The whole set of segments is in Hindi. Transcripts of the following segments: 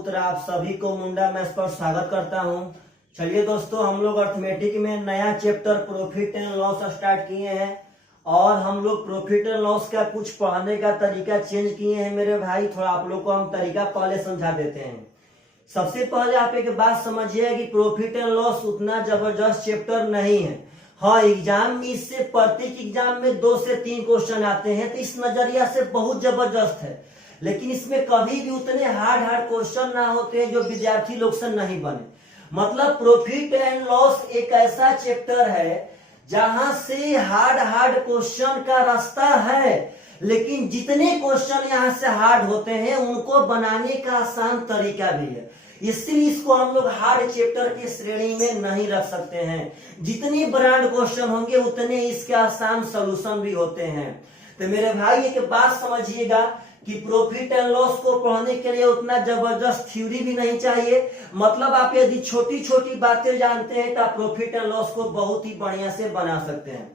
पुत्र आप सभी को मुंडा मैथ्स पर स्वागत करता हूं। चलिए दोस्तों, हम लोग अर्थमेटिक में नया chapter profit and loss start किए हैं और हम लोग प्रॉफिट एंड लॉस का कुछ पढ़ाने का तरीका चेंज किए हैं मेरे भाई। थोड़ा आप लोग को हम तरीका पहले समझा देते हैं। सबसे पहले आप एक बात समझिए कि प्रॉफिट एंड लॉस उतना जबरदस्त चैप्टर नहीं है। हाँ, एग्जाम में इससे प्रत्येक एग्जाम में 2 से 3 क्वेश्चन आते हैं, तो इस नजरिया से बहुत जबरदस्त है, लेकिन इसमें कभी भी उतने हार्ड क्वेश्चन ना होते हैं जो विद्यार्थी लोग से नहीं बने। मतलब प्रॉफिट एंड लॉस एक ऐसा चैप्टर है जहां से हार्ड क्वेश्चन का रास्ता है, लेकिन जितने क्वेश्चन यहाँ से हार्ड होते हैं उनको बनाने का आसान तरीका भी है। इसलिए इसको हम लोग हार्ड चैप्टर की श्रेणी में नहीं रख सकते हैं। जितने ब्रांड क्वेश्चन होंगे उतने इसके आसान सोल्यूशन भी होते हैं। तो मेरे भाई एक बात समझिएगा कि प्रॉफिट एंड लॉस को पढ़ने के लिए उतना जबरदस्त थ्योरी भी नहीं चाहिए। मतलब आप यदि छोटी छोटी बातें जानते हैं तो आप प्रॉफिट एंड लॉस को बहुत ही बढ़िया से बना सकते हैं।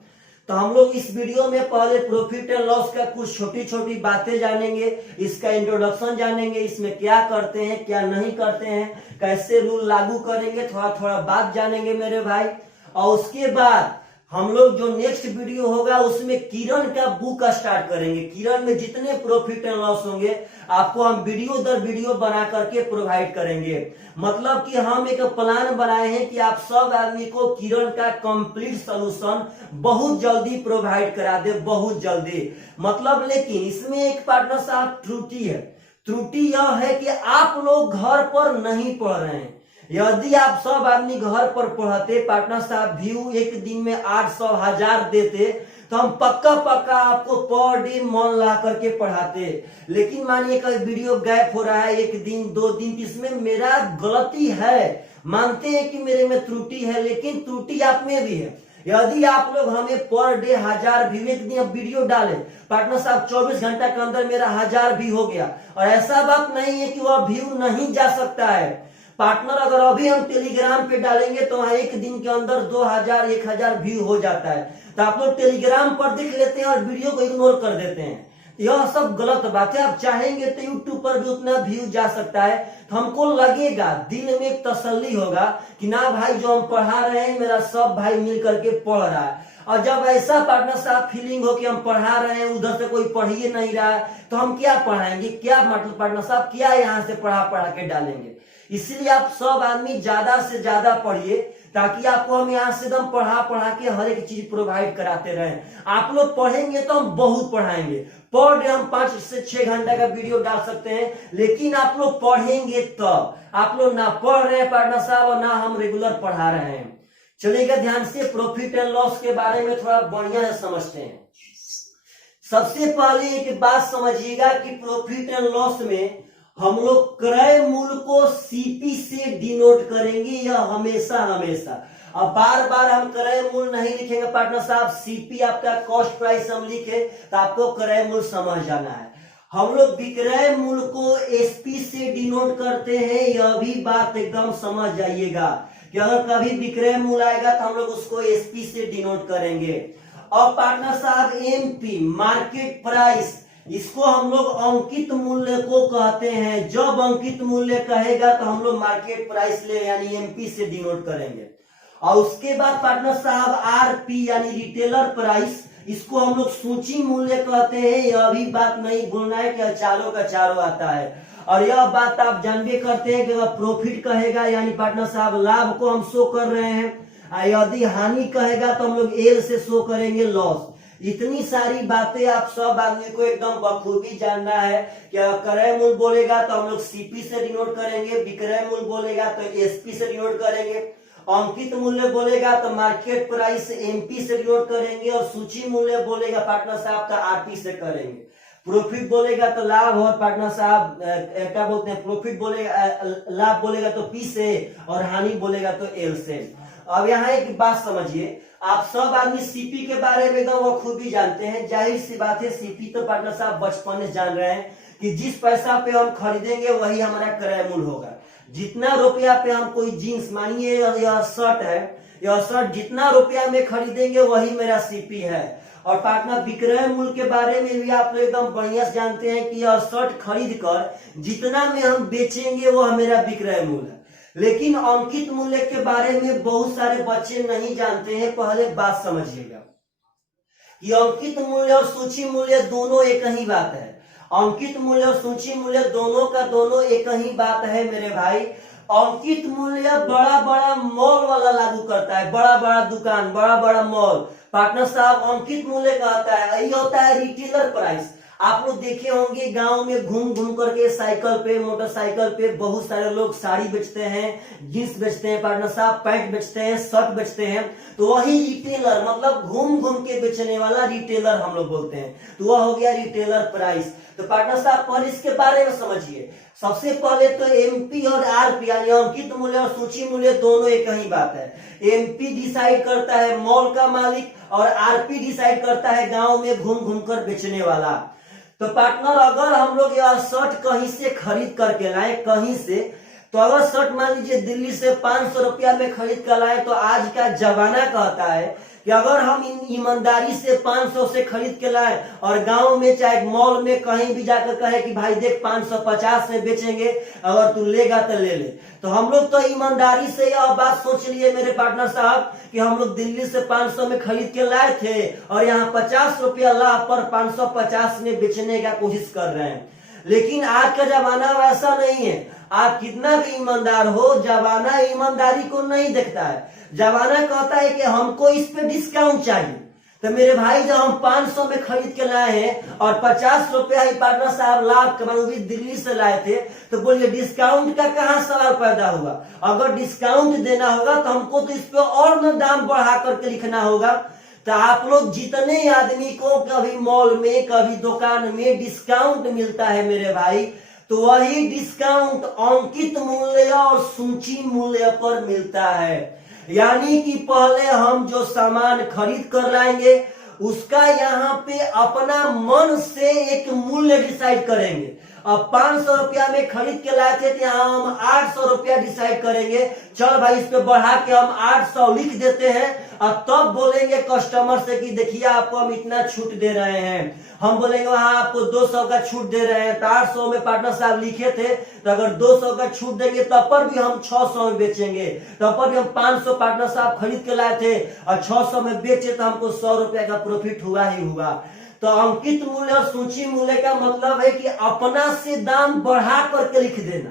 तो हम लोग इस वीडियो में पहले प्रॉफिट एंड लॉस का कुछ छोटी छोटी बातें जानेंगे, इसका इंट्रोडक्शन जानेंगे, इसमें क्या करते हैं क्या नहीं करते हैं, कैसे रूल लागू करेंगे, थोड़ा थोड़ा बात जानेंगे मेरे भाई। और उसके बाद हम लोग जो नेक्स्ट वीडियो होगा उसमें किरण का बुक स्टार्ट करेंगे। किरण में जितने प्रॉफिट एंड लॉस होंगे आपको हम वीडियो दर वीडियो बना करके प्रोवाइड करेंगे। मतलब कि हम एक प्लान बनाए हैं कि आप सब आदमी को किरण का कंप्लीट सॉल्यूशन बहुत जल्दी प्रोवाइड करा दे, बहुत जल्दी। मतलब लेकिन इसमें एक पार्टनर साहब त्रुटि है। त्रुटि यह है कि आप लोग घर पर नहीं पढ़ रहे हैं। यदि आप सब आदमी घर पर पढ़ते, पार्टनर साहब व्यू एक दिन में 800 1000 देते, तो हम पक्का आपको पर डे मन ला करके पढ़ाते। लेकिन मानिए कोई वीडियो गैप हो रहा है 1 दिन 2 दिन, इसमें मेरा गलती है, मानते हैं कि मेरे में त्रुटि है, लेकिन त्रुटि आप में भी है। यदि आप लोग हमें पर डे 1000 व्यू एक दिन वीडियो डाले, पार्टनर साहब 24 घंटा के अंदर मेरा 1000 व्यू हो गया। और ऐसा बात नहीं है कि वह व्यू नहीं जा सकता है। पार्टनर अगर अभी हम टेलीग्राम पे डालेंगे तो वहां एक दिन के अंदर 2000 1000 व्यू हो जाता है। तो आप लोग टेलीग्राम पर देख लेते हैं और वीडियो को इग्नोर कर देते हैं। यह सब गलत बात है। आप चाहेंगे तो यूट्यूब पर भी उतना व्यू जा सकता है। तो हमको लगेगा, दिल में एक तसल्ली होगा कि ना भाई जो हम पढ़ा रहे हैं मेरा सब भाई मिल करके पढ़ रहा है। और जब ऐसा पार्टनर साहब फीलिंग हो कि हम पढ़ा रहे हैं उधर से कोई पढ़ ही नहीं रहा है, तो हम क्या पढ़ाएंगे, क्या मतलब पार्टनर साहब क्या यहाँ से पढ़ा के डालेंगे। इसलिए आप सब आदमी ज्यादा से ज्यादा पढ़िए, ताकि आपको हम यहाँ से एकदम पढ़ा के हर एक चीज प्रोवाइड कराते रहें। आप लोग पढ़ेंगे तो हम बहुत पढ़ाएंगे। पर डे हम 5 से 6 घंटा का वीडियो डाल सकते हैं, लेकिन आप लोग पढ़ेंगे तब। आप लोग ना पढ़ रहे हैं पार्टनर साहब और ना हम रेगुलर पढ़ा रहे हैं। चलिएगा ध्यान से प्रॉफिट एंड लॉस के बारे में थोड़ा बढ़िया से समझते हैं। सबसे पहले एक बात समझिएगा कि प्रॉफिट एंड लॉस में हम लोग क्रय मूल्य को सीपी से डिनोट करेंगे, या हमेशा। अब बार हम क्रय मूल्य नहीं लिखेंगे पार्टनर साहब। सीपी आपका कॉस्ट प्राइस हम लिखे तो आपको क्रय मूल्य समझ जाना है। हम लोग विक्रय मूल्य को एसपी से डिनोट करते हैं। यह भी बात एकदम समझ जाइएगा कि अगर कभी विक्रय मूल्य आएगा तो हम लोग उसको एसपी से डिनोट करेंगे। और पार्टनर साहब एमपी मार्केट प्राइस, इसको हम लोग अंकित मूल्य को कहते हैं। जब अंकित मूल्य कहेगा तो हम लोग मार्केट प्राइस ले यानी एमपी से डिनोट करेंगे। और उसके बाद पार्टनर साहब आरपी यानी रिटेलर प्राइस, इसको हम लोग सूची मूल्य कहते हैं। यह भी बात नहीं भूलना है कि चारों का चारों आता है। और यह बात आप जानबे करते हैं कि अगर प्रॉफिट कहेगा यानी पार्टनर साहब लाभ को हम शो कर रहे हैं। यदि हानि कहेगा तो हम लोग एल से शो करेंगे लॉस। इतनी सारी बातें आप सब आदमी को एकदम बखूबी जानना है कि क्रय मूल्य बोलेगा तो हम लोग सीपी से डिनोट करेंगे, विक्रय मूल्य बोलेगा तो एसपी से डिनोट करेंगे, अंकित मूल्य बोलेगा तो मार्केट प्राइस एमपी से डिनोट करेंगे, और सूची मूल्य बोलेगा पार्टनर साहब का आरपी से करेंगे। प्रॉफिट बोलेगा तो लाभ, और पार्टनर साहब क्या बोलते हैं, प्रॉफिट बोलेगा लाभ बोलेगा तो पी से, और हानि बोलेगा तो एल से। अब यहाँ एक बात समझिए, आप सब आदमी सीपी के बारे में एकदम वो खुद भी जानते हैं। जाहिर सी बात है, सीपी तो पार्टनर साहब बचपन से जान रहे हैं कि जिस पैसा पे हम खरीदेंगे वही हमारा क्रय मूल्य होगा। जितना रुपया पे हम कोई जीन्स, मानिए यह शर्ट है, यह शर्ट जितना रुपया में खरीदेंगे वही मेरा सीपी है। और पार्टनर विक्रय मूल्य के बारे में भी आप लोग एकदम बढ़िया से जानते हैं कि यह शर्ट खरीद कर जितना में हम बेचेंगे वो मेरा विक्रय मूल्य है। लेकिन अंकित मूल्य के बारे में बहुत सारे बच्चे नहीं जानते हैं। पहले बात समझिएगा कि अंकित मूल्य और सूची मूल्य दोनों एक ही बात है। अंकित मूल्य और सूची मूल्य दोनों का दोनों एक ही बात है मेरे भाई। अंकित मूल्य बड़ा बड़ा मॉल वाला लागू करता है, बड़ा बड़ा दुकान, बड़ा बड़ा मॉल। पार्टनर साहब अंकित मूल्य का आता है, यही होता है रिटेलर प्राइस। आप लोग देखे होंगे गांव में घूम घूम करके साइकिल पे, मोटरसाइकिल पे बहुत सारे लोग साड़ी बेचते हैं, जींस बेचते हैं, पार्टनर साहब पैंट बेचते हैं, शर्ट बेचते हैं। तो वही रिटेलर मतलब घूम घूम के बेचने वाला रिटेलर हम लोग बोलते हैं। तो वह हो गया रिटेलर प्राइस। तो पार्टनर साहब पहले इसके बारे में समझिए। सबसे पहले तो एमपी और आरपी यानी अंकित मूल्य और सूची मूल्य दोनों एक ही बात है। एमपी डिसाइड करता है मॉल का मालिक और आरपी डिसाइड करता है गांव में घूम घूम कर बेचने वाला। तो पार्टनर अगर हम लोग यह शर्ट कहीं से खरीद करके लाए, कहीं से, तो अगर शर्ट मान लीजिए दिल्ली से 500 रुपया में खरीद कर लाए, तो आज का जमाना कहता है कि अगर हम ईमानदारी से 500 से खरीद के लाए और गांव में चाहे मॉल में कहीं भी जाकर कहे कि भाई देख 550 में बेचेंगे, अगर तू लेगा तो ले ले, तो हम लोग तो ईमानदारी से यह बात सोच लिए मेरे पार्टनर साहब कि हम लोग दिल्ली से 500 में खरीद के लाए थे और यहाँ 50 रुपया लाभ पर 550 में बेचने का कोशिश कर रहे हैं। लेकिन आज का जमाना वैसा नहीं है। आप कितना भी ईमानदार हो, जमाना ईमानदारी को नहीं देखता है। जमाना कहता है कि हमको इस पे डिस्काउंट चाहिए। तो मेरे भाई जब हम 500 में खरीद के लाए हैं और 50 रुपया ही पार्टनर साहब लाभ कमाई दिल्ली से लाए थे, तो बोलिए डिस्काउंट का कहाँ सवाल पैदा हुआ। अगर डिस्काउंट देना होगा तो हमको तो इस पे और न दाम बढ़ा करके लिखना होगा। तो आप लोग जितने आदमी को कभी मॉल में कभी दुकान में डिस्काउंट मिलता है मेरे भाई, तो वही डिस्काउंट अंकित मूल्य और सूची मूल्य पर मिलता है। यानी कि पहले हम जो सामान खरीद कर लाएंगे उसका यहाँ पे अपना मन से एक मूल्य डिसाइड करेंगे। अब 500 रुपया में खरीद के लाए थे, तो यहाँ हम 800 रुपया डिसाइड करेंगे। चल भाई इस पे बढ़ा के हम 800 लिख देते हैं और तब बोलेंगे कस्टमर से कि देखिए आपको हम इतना छूट दे रहे हैं। हम बोलेंगे वहां आपको 200 का छूट दे रहे हैं, तो 800 में पार्टनर साहब लिखे थे, तो अगर 200 का छूट देंगे तब पर भी हम 600 में बेचेंगे। तब पर भी हम 500 पार्टनर साहब खरीद के लाए थे और 600 में बेचे, तो हमको 100 रुपया का प्रॉफिट हुआ ही हुआ। तो अंकित मूल्य और सूची मूल्य का मतलब है कि अपना से दाम बढ़ा करके लिख देना।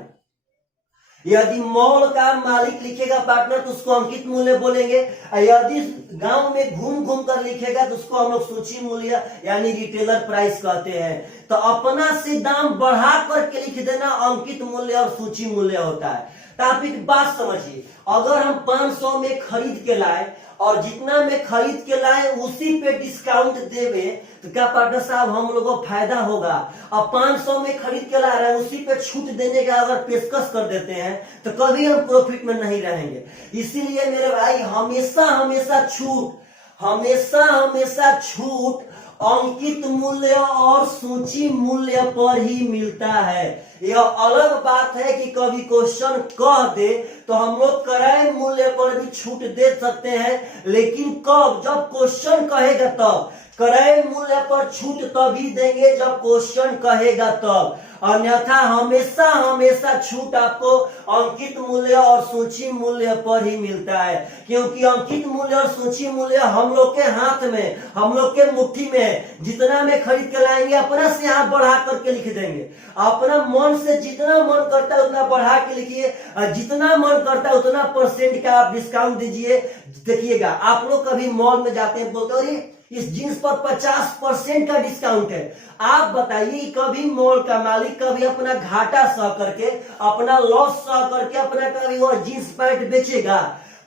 यदि मॉल का मालिक लिखेगा पार्टनर तो उसको अंकित मूल्य बोलेंगे, यदि गांव में घूम घूम कर लिखेगा तो उसको हम लोग सूची मूल्य यानी रिटेलर प्राइस कहते हैं। तो अपना से दाम बढ़ा करके लिख देना अंकित मूल्य और सूची मूल्य होता है। तो आप एक बात समझिए, अगर हम 500 में खरीद के लाए और जितना में खरीद के लाए उसी पे डिस्काउंट देवे, तो क्या पार्टनर साहब हम लोगों को फायदा होगा। अब 500 में खरीद के ला रहे हैं, उसी पे छूट देने का अगर पेशकश कर देते हैं तो कभी हम प्रॉफिट में नहीं रहेंगे। इसीलिए मेरे भाई हमेशा हमेशा छूट, हमेशा हमेशा छूट अंकित मूल्य और सूची मूल्य पर ही मिलता है। यह अलग बात है कि कभी क्वेश्चन कह दे तो हम लोग क्रय मूल्य पर भी छूट दे सकते हैं, लेकिन कब, जब क्वेश्चन कहेगा तब। क्रय मूल्य पर छूट तभी देंगे जब क्वेश्चन कहेगा तब, अन्यथा हमेशा हमेशा छूट आपको अंकित मूल्य और सूची मूल्य पर ही मिलता है। क्योंकि अंकित मूल्य और सूची मूल्य हम लोग के हाथ में, हम लोग के मुट्ठी में, जितना में खरीद के लाएंगे अपना से यहाँ बढ़ा करके लिख देंगे। अपना मन से जितना मन करता है उतना बढ़ा के लिखिए, जितना मन करता है उतना परसेंट का आप डिस्काउंट दीजिए। देखिएगा आप लोग कभी मॉल में जाते हैं, बोलते हैं इस जींस पर 50% का डिस्काउंट है। आप बताइए कभी मॉल का मालिक कभी अपना घाटा सह करके, अपना लॉस सह करके अपना कभी वो जींस पैंट बेचेगा?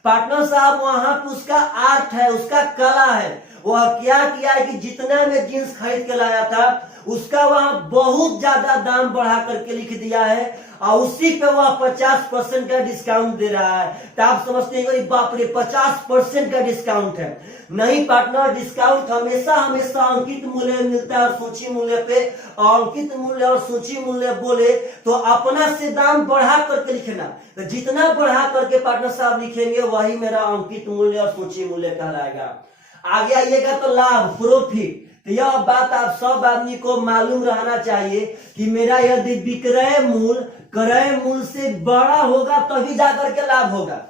पार्टनर साहब वहां पे उसका आर्ट है, उसका कला है। वह क्या किया है कि जितना में जींस खरीद के लाया था उसका वहां बहुत ज्यादा दाम बढ़ा करके लिख दिया है और उसी पे वह 50% का डिस्काउंट दे रहा है। तो आप समझते हैं बाप रे 50% का डिस्काउंट है। नहीं पार्टनर, डिस्काउंट हमेशा हमेशा अंकित मूल्य मिलता है सूची मूल्य पे। और अंकित मूल्य और सूची मूल्य बोले तो अपना से दाम बढ़ा करके लिखना। तो जितना बढ़ा करके पार्टनर साहब लिखेंगे वही मेरा अंकित मूल्य और सूची मूल्य कहलाएगा। आगे आइएगा तो लाभ, प्रॉफिट। तो यह बात आप सब आदमी को मालूम रहना चाहिए कि मेरा यदि विक्रय मूल्य क्रय मूल्य से बड़ा होगा तभी जाकर के लाभ होगा।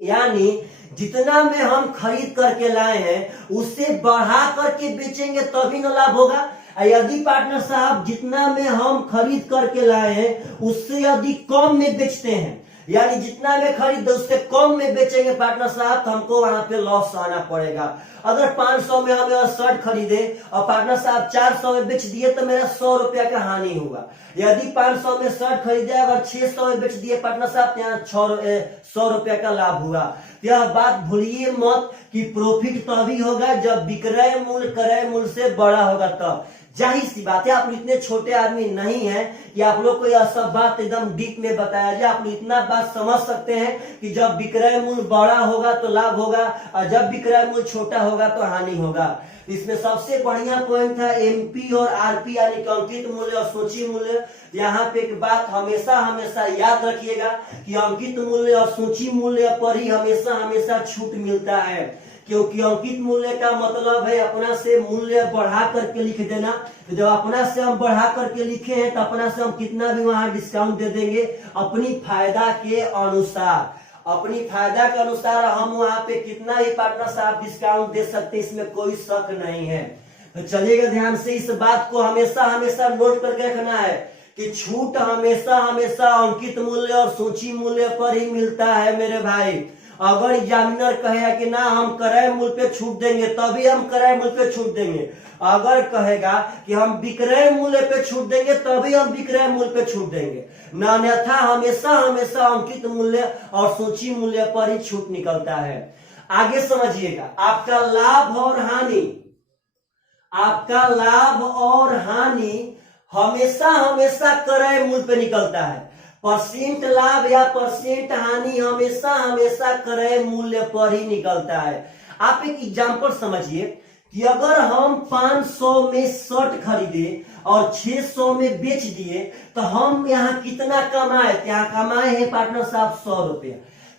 यानी जितना में हम खरीद करके लाए हैं उससे बढ़ा करके बेचेंगे तभी न लाभ होगा। यदि पार्टनर साहब जितना में हम खरीद करके लाए हैं उससे यदि कम में बेचते हैं, यानी जितना में खरीद उससे कम में बेचेंगे पार्टनर साहब, तो हमको वहां पे लॉस आना पड़ेगा। अगर 500 में हमें शर्ट खरीदे और पार्टनर साहब 400 में बेच दिए तो मेरा 100 रुपया का हानि होगा। यदि 500 में शर्ट खरीदे अगर 600 में बेच दिए पार्टनर साहब, यहाँ 100 रुपया का लाभ हुआ। यह बात भूलिए मत कि प्रॉफिट तभी होगा जब विक्रय मूल्य क्रय मूल्य से बड़ा होगा। तब जाहिर सी बात है, आप लोग इतने छोटे आदमी नहीं हैं कि आप लोग को यह सब बात एकदम डीप में बताया जाए। आप लोग इतना बात समझ सकते हैं कि जब विक्रय मूल्य बड़ा होगा तो लाभ होगा और जब विक्रय मूल्य छोटा होगा तो हानि होगा। इसमें सबसे बढ़िया पॉइंट था एमपी और आरपी यानी कि अंकित मूल्य और सूची मूल्य। यहाँ पे एक बात हमेशा हमेशा याद रखिएगा कि अंकित मूल्य और सूची मूल्य पर ही हमेशा हमेशा छूट मिलता है, क्योंकि अंकित मूल्य का मतलब है अपना से मूल्य बढ़ा करके लिख देना। तो जब अपना से हम बढ़ा करके लिखे हैं तो अपना से हम कितना भी वहां डिस्काउंट दे देंगे अपनी फायदा के अनुसार। अपनी फायदा के अनुसार हम वहां पे कितना ही पार्टनर साहब डिस्काउंट दे सकते हैं, इसमें कोई शक नहीं है। तो चलिएगा ध्यान से, इस बात को हमेशा हमेशा नोट करके रखना है कि छूट हमेशा हमेशा अंकित मूल्य और सूची मूल्य पर ही मिलता है मेरे भाई। अगर एग्जामिनर कहेगा कि ना हम क्रय मूल्य पे छूट देंगे तभी हम क्रय मूल्य पे छूट देंगे, अगर कहेगा कि हम विक्रय मूल्य पे छूट देंगे तभी हम विक्रय मूल्य पे छूट देंगे, अन्यथा हमेशा हमेशा अंकित मूल्य और सूची मूल्य पर ही छूट निकलता है। आगे समझिएगा, आपका लाभ और हानि, आपका लाभ और हानि हमेशा हमेशा क्रय मूल्य पे निकलता है। परसेंट लाभ या परसेंट हानि हमेशा हमेशा क्रय मूल्य पर ही निकलता है। आप एक एग्जांपल समझिए कि अगर हम 500 में शर्ट खरीदे और 600 में बेच दिए तो हम यहाँ कितना कमाए? यहाँ कमाए हैं पार्टनर साहब 100 रुपया।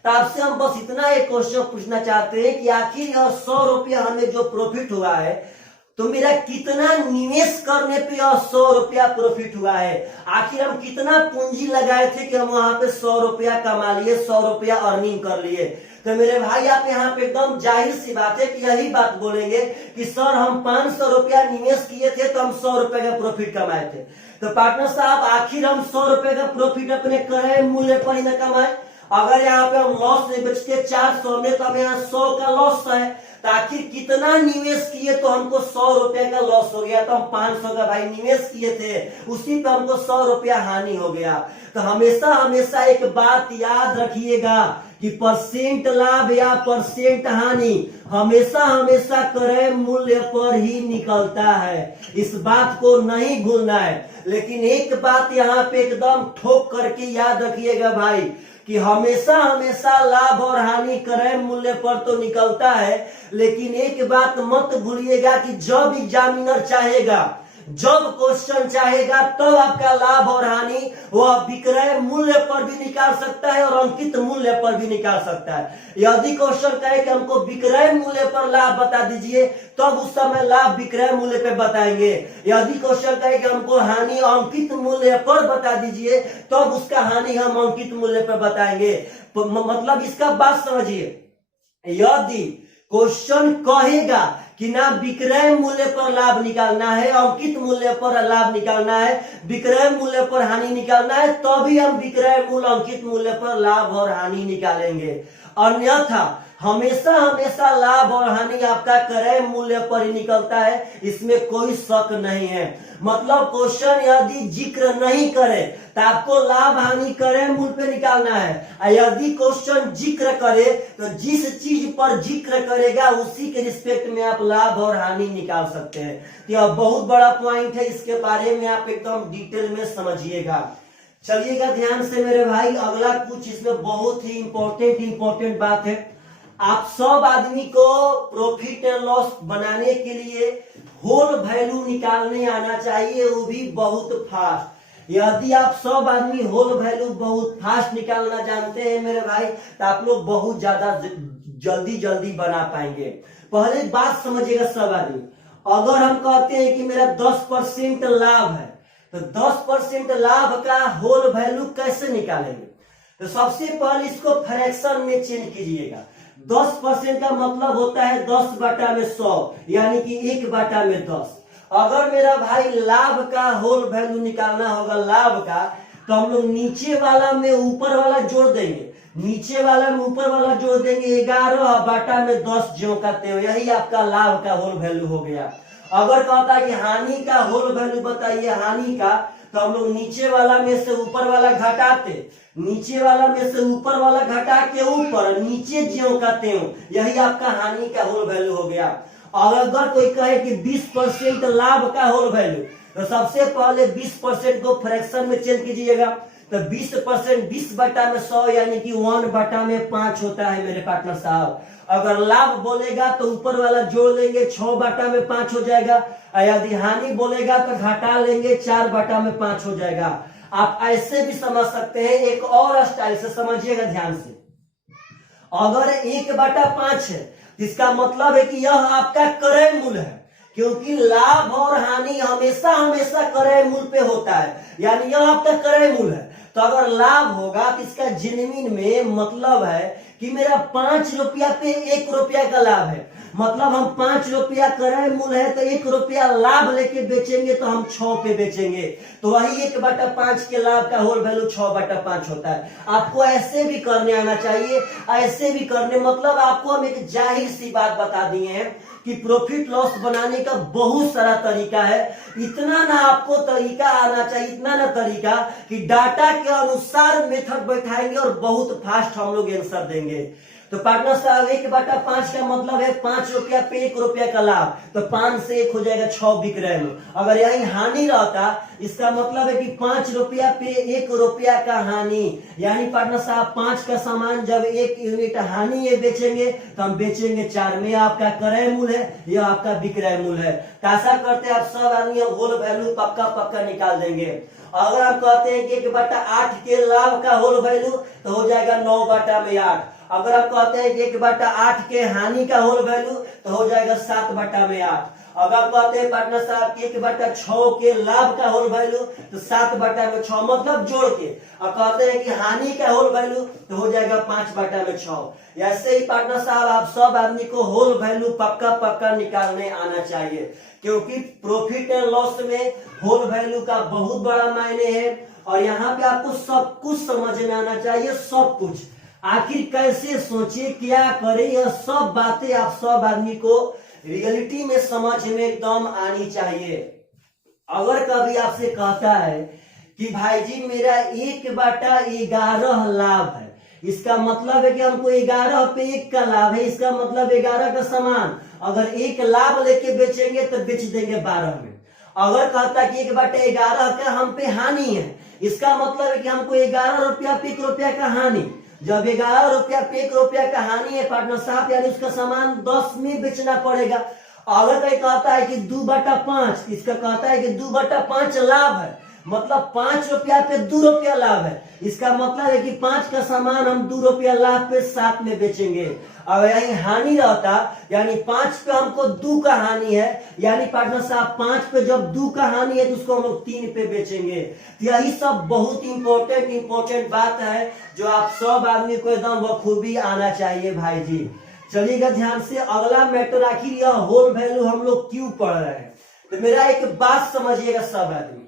तो आपसे हम बस इतना एक क्वेश्चन पूछना चाहते हैं कि आखिर यह 100 रुपया हमें जो प्रॉफिट हुआ है तो मेरा कितना निवेश करने पे 100 रुपया प्रॉफिट हुआ है? आखिर हम कितना पूंजी लगाए थे कि हम वहां पे 100 रुपया कमा लिए, 100 रुपया अर्निंग कर लिए? तो मेरे भाई आप यहाँ पे एकदम जाहिर सी बात है कि यही बात बोलेंगे कि सर हम 500 रुपया निवेश किए थे तो हम 100 रुपए का प्रॉफिट कमाए थे। तो पार्टनर साहब आखिर हम 100 रुपए का प्रॉफिट अपने क्रय मूल्य पर ही न कमाए? अगर यहाँ पे हम लॉस में बेचते 400 में तो हम यहाँ 100 का लॉस है, तो आखिर कितना निवेश किए तो हमको 100 रुपए का लॉस हो गया? तो हम 500 का भाई निवेश किए थे, उसी पे हमको 100 रुपया हानि हो गया। तो हमेशा हमेशा एक बात याद रखिएगा कि परसेंट लाभ या परसेंट हानि हमेशा हमेशा क्रय मूल्य पर ही निकलता है, इस बात को नहीं भूलना है। लेकिन एक बात यहाँ पे एकदम ठोक करके याद रखिएगा भाई कि हमेशा हमेशा लाभ और हानि क्रय मूल्य पर तो निकलता है, लेकिन एक बात मत भूलिएगा कि जब एग्जामिनर चाहेगा, जब क्वेश्चन चाहेगा तब आपका लाभ और हानि वह विक्रय मूल्य पर भी निकाल सकता है और अंकित मूल्य पर भी निकाल सकता है। यदि क्वेश्चन कहे कि हमको विक्रय मूल्य पर लाभ बता दीजिए तब उस समय लाभ विक्रय मूल्य पे बताएंगे। यदि क्वेश्चन कहे कि हमको हानि अंकित मूल्य पर बता दीजिए तब उसका हानि हम अंकित मूल्य पर बताएंगे। मतलब इसका बात समझिए, यदि क्वेश्चन कहेगा कि ना विक्रय मूल्य पर लाभ निकालना है, अंकित मूल्य पर लाभ निकालना है, विक्रय मूल्य पर हानि निकालना है, तभी हम विक्रय मूल्य अंकित मूल्य पर लाभ और हानि निकालेंगे। अन्यथा हमेशा हमेशा लाभ और हानि आपका क्रय मूल्य पर ही निकलता है, इसमें कोई शक नहीं है। मतलब क्वेश्चन यदि जिक्र नहीं करे तो आपको लाभ हानि क्रय मूल्य पे निकालना है। यदि क्वेश्चन जिक्र करे तो जिस चीज पर जिक्र करेगा उसी के रिस्पेक्ट में आप लाभ और हानि निकाल सकते हैं। तो यह बहुत बड़ा पॉइंट है, इसके बारे में आप एकदम डिटेल में समझिएगा। चलिएगा ध्यान से मेरे भाई, अगला कुछ इसमें बहुत ही इंपॉर्टेंट बात है। आप सब आदमी को प्रॉफिट एंड लॉस बनाने के लिए होल वैल्यू निकालने आना चाहिए, वो भी बहुत फास्ट। यदि आप सब आदमी होल वैल्यू बहुत फास्ट निकालना जानते हैं मेरे भाई तो आप लोग बहुत ज्यादा जल्दी बना पाएंगे। पहले बात समझिएगा सब आदमी, अगर हम कहते हैं कि मेरा 10% लाभ है तो 10% लाभ का होल वैल्यू कैसे निकालेंगे? तो सबसे पहले इसको फ्रैक्शन में चेंज कीजिएगा। 10% का मतलब होता है 10/100, यानी कि 1/10। अगर मेरा भाई लाभ का होल वैल्यू निकालना होगा लाभ का, तो हम लोग नीचे वाला में ऊपर वाला जोड़ देंगे, नीचे वाला में ऊपर वाला जोड़ देंगे, 11/10 ज्यों का त्यों, यही आपका लाभ का होल वैल्यू हो गया। अगर कहता है कि हानि का होल वैल्यू बताइए हानि का, तो हम लोग नीचे वाला में से ऊपर वाला घटाते, नीचे वाला में से ऊपर वाला घटा के ऊपर, नीचे ज्यों का त्यों, यही आपका हानि का होल वैल्यू हो गया। और अगर कोई कहे कि 20% लाभ का होल वैल्यू, तो सबसे पहले 20% को फ्रैक्शन में चेंज कीजिएगा। तो 20% 20/100 यानी कि 1/5 होता है मेरे पार्टनर साहब। अगर लाभ बोलेगा तो ऊपर वाला जोड़ लेंगे, 6/5 हो जाएगा। यदि हानि बोलेगा तो घटा लेंगे, 4/5 हो जाएगा। आप ऐसे भी समझ सकते हैं, एक और स्टाइल से समझिएगा ध्यान से। अगर 1/5 है, इसका मतलब है कि यह आपका क्रय मूल्य है, क्योंकि लाभ और हानि हमेशा हमेशा क्रय मूल्य पे होता है, यानी यह आपका क्रय मूल्य है। तो अगर लाभ होगा तो इसका जेन्युइन में मतलब है कि मेरा 5 रुपया पे 1 रुपया का लाभ है, मतलब हम 5 रुपया क्रय मूल्य है तो 1 रुपया लाभ लेके बेचेंगे, तो हम 6 पे बेचेंगे। तो वही 1/5 के लाभ का होल वैल्यू 6/5 होता है। आपको ऐसे भी करने आना चाहिए, ऐसे भी करने, मतलब आपको हम एक जाहिर सी बात बता दिए हैं कि प्रॉफिट लॉस बनाने का बहुत सारा तरीका है। इतना ना आपको तरीका आना चाहिए, इतना ना तरीका कि डाटा के अनुसार मेथड बैठाएंगे और बहुत फास्ट हम लोग आंसर देंगे। तो पार्टनर साहब 1/5 का मतलब है 5 रुपया पे 1 रुपया का लाभ, तो 5 से 1 हो जाएगा 6 बिक रहे हैं। अगर यही हानि रहता, इसका मतलब है कि 5 रुपया पे 1 रुपया का हानि, यानी पार्टनर साहब 5 का सामान जब 1 यूनिट हानि ये बेचेंगे तो हम बेचेंगे 4 में। आपका क्रय मूल्य है, यह आपका विक्रय मूल्य है। ऐसा करते आप सब आदमी होल वैल्यू पक्का निकाल देंगे। अगर हम कहते हैं कि 1/8 के लाभ का होल वैल्यू, तो हो जाएगा 9/8। अगर आप कहते हैं कि 1/8 के हानि का होल वैल्यू, तो हो जाएगा 7/8। अगर आप कहते हैं पार्टनर साहब कि 1/6 के लाभ का होल वैल्यू, तो 7/6, मतलब जोड़ के। और कहते हैं कि हानि का होल वैल्यू, तो हो जाएगा 5/6। ऐसे ही पार्टनर साहब आप सब आदमी को होल वैल्यू पक्का निकालने आना चाहिए, क्योंकि प्रॉफिट एंड लॉस में होल वैल्यू का बहुत बड़ा मायने है। और यहाँ पे आपको सब कुछ समझ में आना चाहिए, सब कुछ। आखिर कैसे सोचे, क्या करे, यह सब बातें आप सब आदमी को रियलिटी में समझ में एकदम आनी चाहिए। अगर कभी आपसे कहता है कि भाई जी मेरा 1/11 लाभ है, इसका मतलब है कि हमको 11 पे 1 का लाभ है, इसका मतलब 11 का सामान अगर 1 लाभ लेके बेचेंगे तो बेच देंगे 12 में। अगर कहता है कि 1/11 का हम पे हानि है, इसका मतलब है कि हमको 11 रुपया पे 1 रुपया का हानि। जब 11 रुपया पे 1 रुपया का हानि है पार्टनर साहब, यानी उसका सामान 10 में बेचना पड़ेगा। अगर कोई कहता है कि 2/5, इसका कहता है कि 2/5 लाभ है, मतलब 5 रुपया पे 2 रुपया लाभ है, इसका मतलब है कि 5 का सामान हम 2 रुपया लाभ पे 7 में बेचेंगे। अब यही हानि रहता, यानी 5 पे हमको 2 का हानि है, यानी पार्टनर साहब 5 पे जब 2 का हानि है तो उसको हम लोग 3 पे बेचेंगे। तो यही सब बहुत इंपॉर्टेंट बात है जो आप सब आदमी को एकदम बखूबी आना चाहिए भाई जी। चलिएगा ध्यान से, अगला मैटर, आखिर यह होल वैल्यू हम लोग क्यों पढ़ रहे हैं। तो मेरा एक बात समझिएगा सब आदमी,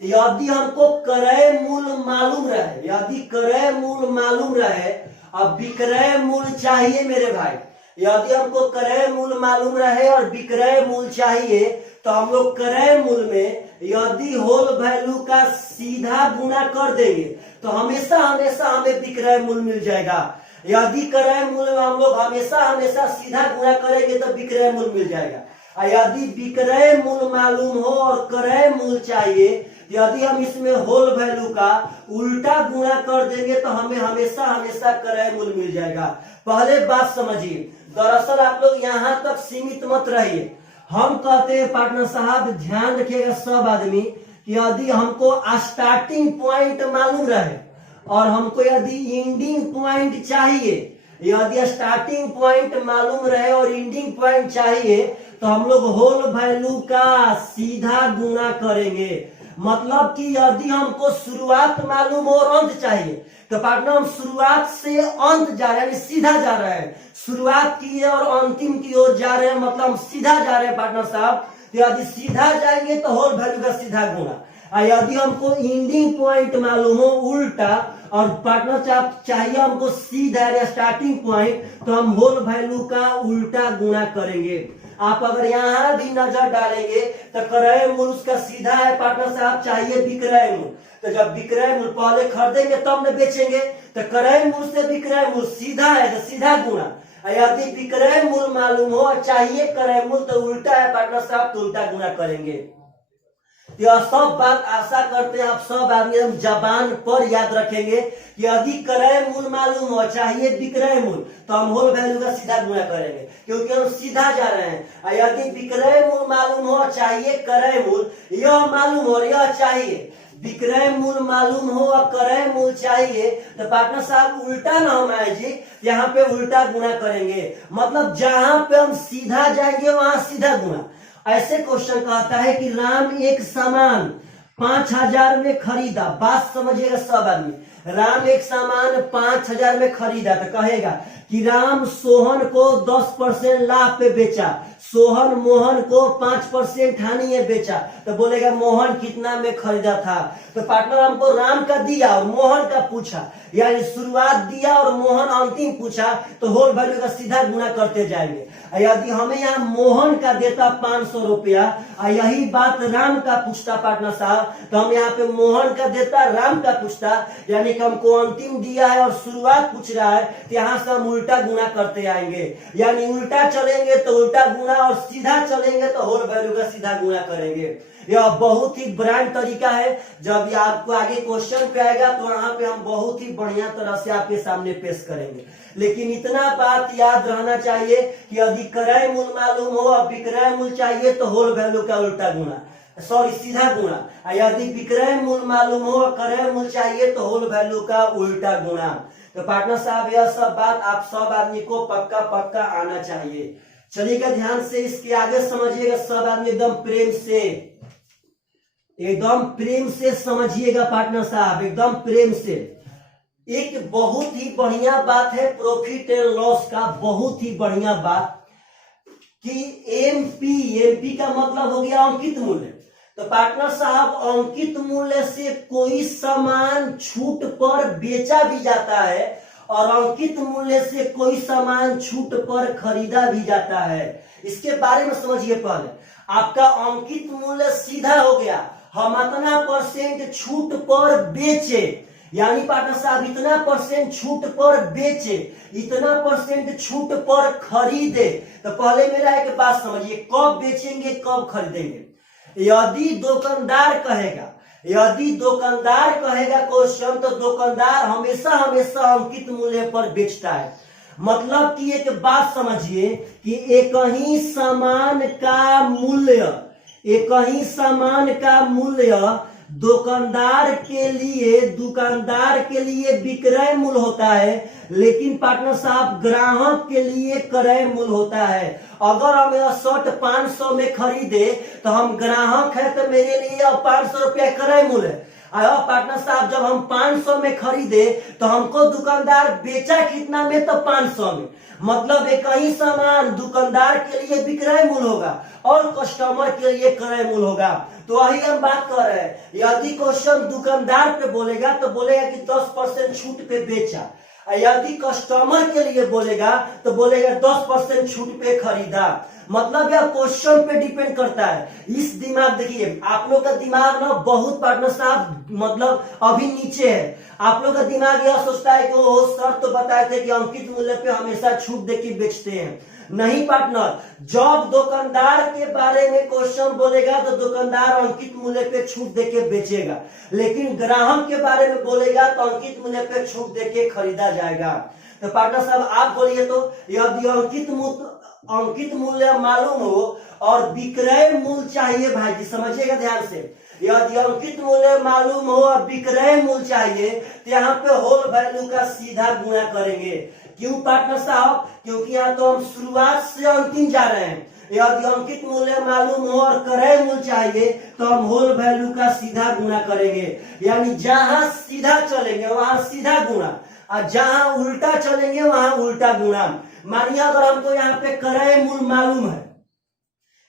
यदि हमको क्रय मूल्य मालूम रहे, यदि क्रय मूल्य मालूम रहे, अब विक्रय मूल्य चाहिए मेरे भाई, यदि हमको क्रय मूल्य मालूम रहे और विक्रय मूल्य चाहिए, तो हम लोग क्रय मूल्य में यदि होल वैल्यू का सीधा गुणा कर देंगे तो हमेशा हमें विक्रय मूल्य मिल जाएगा। यदि क्रय मूल्य में हम लोग हमेशा सीधा गुणा करेंगे तो विक्रय मूल्य मिल जाएगा। यदि विक्रय मूल्य मालूम हो और क्रय मूल्य चाहिए, यदि हम इसमें होल वैल्यू का उल्टा गुणा कर देंगे तो हमें हमेशा क्रय मूल्य मिल जाएगा। पहले बात समझिए, दरअसल आप लोग यहाँ तक सीमित मत रहिए। हम कहते हैं पार्टनर साहब, ध्यान रखिएगा सब आदमी, कि यदि हमको स्टार्टिंग पॉइंट मालूम रहे और हमको यदि एंडिंग पॉइंट चाहिए, यदि स्टार्टिंग पॉइंट मालूम रहे और एंडिंग पॉइंट चाहिए तो हम लोग होल वैल्यू का सीधा गुना करेंगे। मतलब कि यदि हमको शुरुआत मालूम हो और अंत चाहिए तो पार्टनर हम शुरुआत से अंत जा रहे हैं, यानी सीधा जा रहे हैं, शुरुआत की और अंतिम की ओर जा रहे हैं, मतलब हम सीधा जा रहे हैं पार्टनर साहब। तो यदि सीधा जाएंगे तो होल वैल्यू का सीधा गुना, और यदि हमको एंडिंग पॉइंट मालूम हो उल्टा और पार्टनर साहब चाहिए हमको सीधा या स्टार्टिंग पॉइंट, तो हम होल वैल्यू का उल्टा गुना करेंगे। आप अगर यहाँ भी नजर डालेंगे तो क्रय मूल्य उसका सीधा है पार्टनर साहब, चाहिए विक्रय मूल्य। तो जब विक्रय मूल्य पहले खरीदेंगे तब न बेचेंगे, तो क्रय मूल्य से विक्रय मूल्य सीधा है तो सीधा गुना। यदि विक्रय मूल्य मालूम हो और चाहिए क्रय मूल्य तो उल्टा है पार्टनर साहब, तो उल्टा गुना करेंगे। यह सब बात आशा करते हैं आप सब आदमी जबान पर याद रखेंगे कि यदि क्रय मूल्य मालूम हो चाहिए विक्रय मूल्य तो हम होल वैल्यू का सीधा गुना करेंगे, क्योंकि हम सीधा जा रहे हैं। यदि विक्रय मूल्य मालूम हो चाहिए क्रय मूल्य, यह मालूम हो यह चाहिए, विक्रय मूल्य मालूम हो और क्रय मूल्य चाहिए, तो पार्टनर साहब उल्टा ना होना है जी, यहाँ पे उल्टा गुना करेंगे। मतलब जहां पे हम सीधा जाएंगे वहां सीधा गुना। ऐसे क्वेश्चन कहता है कि राम एक सामान 5,000 में खरीदा, बात समझिएगा सब आदमी, राम एक सामान 5,000 में खरीदा तो कहेगा कि राम सोहन को 10% लाभ पे बेचा, सोहन मोहन को 5% हानि में बेचा, तो बोलेगा मोहन कितना में खरीदा था। तो पार्टनर हमको राम का दिया और मोहन का पूछा, यानी शुरुआत दिया और मोहन अंतिम पूछा, तो होल वैल्यू का सीधा गुना करते जाएंगे। यदि हमें यहाँ मोहन का देता 500 रुपया और यही बात राम का पूछता पार्टनर साहब, तो हम यहाँ पे मोहन का देता राम का पूछता, यानी कि हमको अंतिम दिया है और शुरुआत पूछ रहा है, तो यहाँ से हम उल्टा गुना करते आएंगे। यानी उल्टा चलेंगे तो उल्टा गुना और सीधा चलेंगे तो होल वैल्यू का सीधा गुना करेंगे। यह बहुत ही ब्रांड तरीका है, जब आपको आगे क्वेश्चन पे आएगा तो यहाँ पे हम बहुत ही बढ़िया तरह से आपके सामने पेश करेंगे। लेकिन इतना बात याद रहना चाहिए कि यदि क्रय मूल्य मालूम हो और विक्रय मूल्य चाहिए तो होल वैल्यू का उल्टा गुना, सॉरी सीधा गुना। यदि विक्रय मूल्य मालूम हो और क्रय मूल्य चाहिए तो होल वैल्यू का उल्टा गुना। तो पार्टनर साहब यह सब बात आप सब आदमी को पक्का पक्का आना चाहिए। चलिएगा ध्यान से इसके आगे समझिएगा सब आदमी, एकदम प्रेम से समझिएगा पार्टनर साहब, एकदम प्रेम से। एक बहुत ही बढ़िया बात है प्रॉफिट एंड लॉस का, बहुत ही बढ़िया बात कि एमपी का मतलब हो गया अंकित मूल्य। तो पार्टनर साहब अंकित मूल्य से कोई सामान छूट पर बेचा भी जाता है और अंकित मूल्य से कोई सामान छूट पर खरीदा भी जाता है। इसके बारे में समझिए पहले। आपका अंकित मूल्य सीधा हो गया, हम इतना % छूट पर बेचे, यानी पार्टनर साहब इतना % छूट पर बेचे, इतना % छूट पर खरीदे। तो पहले मेरा एक बात समझिए, कब बेचेंगे कब खरीदेंगे। यदि दुकानदार कहेगा क्वेश्चन, तो दुकानदार हमेशा हमेशा अंकित मूल्य पर बेचता है। मतलब कि एक बात समझिए कि एक ही सामान का मूल्य दुकानदार के लिए विक्रय मूल्य होता है, लेकिन पार्टनर साहब ग्राहक के लिए क्रय मूल्य होता है। अगर हम यह शर्ट 500 में खरीदे तो हम ग्राहक है तो मेरे लिए 500 रुपया क्रय मूल्य है। पार्टनर साहब जब हम 500 में खरीदे तो हमको दुकानदार बेचा कितना में, तो 500 में। मतलब एक ही सामान दुकानदार के लिए विक्रय मूल्य होगा और कस्टमर के लिए क्रय मूल्य होगा। तो वही हम बात कर रहे हैं। यदि क्वेश्चन दुकानदार पे बोलेगा तो बोलेगा कि 10% छूट पे बेचा, यदि कस्टमर के लिए बोलेगा तो बोलेगा 10% छूट पे खरीदा। मतलब यह क्वेश्चन पे डिपेंड करता है। इस दिमाग देखिए, आप लोग का दिमाग ना बहुत पार्टनर साहब मतलब अभी नीचे है। आप लोग का दिमाग यह सोचता है कि वो सर तो बताए थे कि अंकित मूल्य पे हमेशा छूट देके बेचते हैं। नहीं पार्टनर, जब दुकानदार के बारे में क्वेश्चन बोलेगा तो दुकानदार अंकित मूल्य पे छूट देके बेचेगा, लेकिन ग्राहक के बारे में बोलेगा तो अंकित मूल्य पे छूट देके खरीदा जाएगा। तो पार्टनर साहब आप बोलिए तो, यदि अंकित मूल्य मालूम हो और विक्रय मूल्य चाहिए, भाई जी समझिएगा ध्यान से, यदि अंकित मूल्य मालूम हो और विक्रय मूल्य चाहिए तो यहाँ पे होल वैल्यू का सीधा गुणा करेंगे। क्यों पार्टनर साहब? क्योंकि यहाँ तो हम शुरुआत से अंतिम जा रहे हैं। यदि अंकित मूल्य मालूम हो और क्रय मूल्य चाहिए तो हम होल वैल्यू का सीधा गुणा करेंगे, यानी जहां सीधा चलेंगे वहां सीधा गुणा, और जहां उल्टा चलेंगे वहां उल्टा गुणा। मानिए अगर हमको यहाँ पे क्रय मूल्य मालूम है,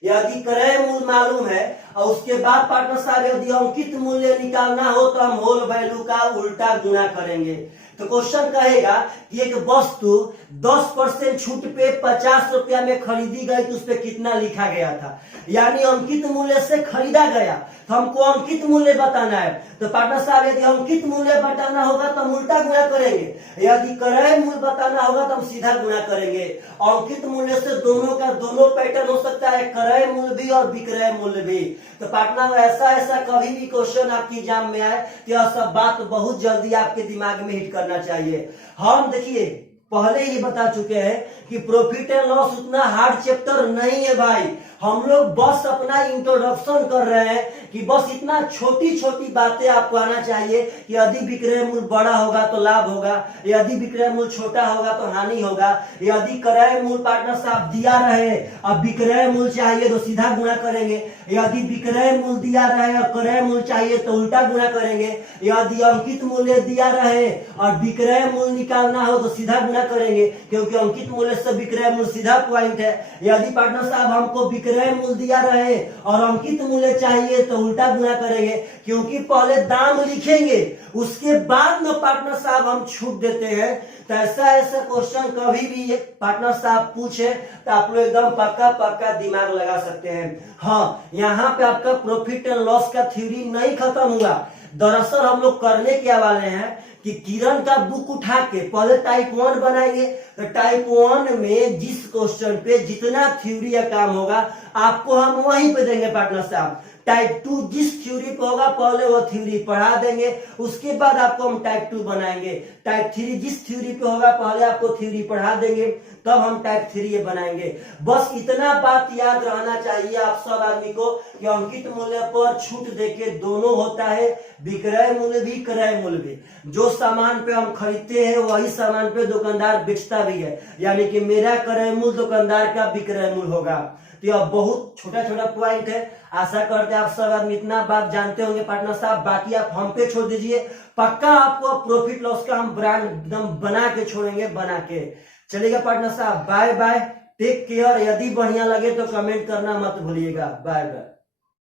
यदि क्रय मूल्य मालूम है और उसके बाद पार्टनर साहब यदि अंकित मूल्य निकालना हो तो हम होल वैल्यू का उल्टा गुणा करेंगे। तो क्वेश्चन कहेगा कि एक वस्तु 10% छूट पे 50 रुपया में खरीदी गई तो उस पर कितना लिखा गया था, यानी अंकित मूल्य से खरीदा गया तो हमको अंकित मूल्य बताना है। तो पार्टनर साहब यदि अंकित मूल्य बताना होगा तो हम उल्टा गुणा करेंगे, यदि क्रय मूल्य बताना होगा तो हम सीधा गुणा करेंगे। अंकित मूल्य से दोनों का दोनों पैटर्न हो सकता है, क्रय मूल्य भी और विक्रय मूल्य भी। तो पार्टनर ऐसा कभी भी क्वेश्चन आपकी एग्जाम में आए तो यह सब बात बहुत जल्दी आपके दिमाग में हिट करना चाहिए। हम देखिए पहले ही बता चुके हैं कि प्रॉफिट एंड लॉस उतना हार्ड चैप्टर नहीं है भाई, हम लोग बस अपना इंट्रोडक्शन कर रहे हैं कि बस इतना छोटी छोटी बातें आपको आना चाहिए कि यदि विक्रय मूल्य बड़ा होगा तो लाभ होगा, यदि विक्रय मूल्य छोटा होगा तो हानि होगा, यदि क्रय मूल्य पार्टनर साहब दिया रहे अब विक्रय मूल्य चाहिए तो सीधा गुणा करेंगे, यदि विक्रय मूल्य दिया रहे और क्रय मूल्य चाहिए तो उल्टा गुणा करेंगे, यदि अंकित मूल्य दिया रहे और विक्रय मूल्य निकालना हो तो सीधा गुणा करेंगे, क्योंकि अंकित मूल्य से विक्रय मूल्य सीधा पॉइंट है। यदि पार्टनर साहब हमको विक्रय मूल्य दिया रहे और अंकित मूल्य चाहिए तो उल्टा गुणा करेंगे, क्योंकि पहले दाम लिखेंगे उसके बाद में पार्टनर साहब हम छूट देते हैं। तो ऐसा क्वेश्चन कभी भी पार्टनर साहब पूछे तो आप लोग एकदम पक्का दिमाग लगा सकते हैं। हाँ, यहाँ पे आपका प्रॉफिट एंड लॉस का थ्योरी नहीं खत्म हुआ। दरअसल हम लोग करने क्या वाले हैं कि किरण का बुक उठा के पहले टाइप 1 बनाएंगे, तो टाइप 1 में जिस क्वेश्चन पे जितना थ्योरी या काम होगा आपको हम वहीं पे देंगे पार्टनर साहब। टाइप 2 जिस थ्योरी पे होगा पहले वो थ्योरी पढ़ा देंगे, उसके बाद आपको हम टाइप 2 बनाएंगे। टाइप 3 जिस थ्योरी पे होगा पहले आपको थ्योरी पढ़ा देंगे, तब हम टाइप 3 बनाएंगे। बस इतना बात याद रहना चाहिए आप सब आदमी को कि अंकित मूल्य पर छूट देके दोनों होता है, विक्रय मूल्य भी क्रय मूल्य भी। जो सामान पे हम खरीदते हैं वही सामान पे दुकानदार बेचता भी है, यानी कि मेरा क्रय मूल्य दुकानदार का विक्रय मूल्य होगा। तो यह बहुत छोटा छोटा पॉइंट है। आशा करते हैं आप सब आदमी इतना बात जानते होंगे पार्टनर साहब, बाकी आप हम पे छोड़ दीजिए। पक्का आपको प्रॉफिट लॉस का हम ब्रांड एकदम बना के छोड़ेंगे, बना के। चलेगा पार्टनर साहब, बाय बाय, टेक केयर। यदि बढ़िया लगे तो कमेंट करना मत भूलिएगा। Bye bye.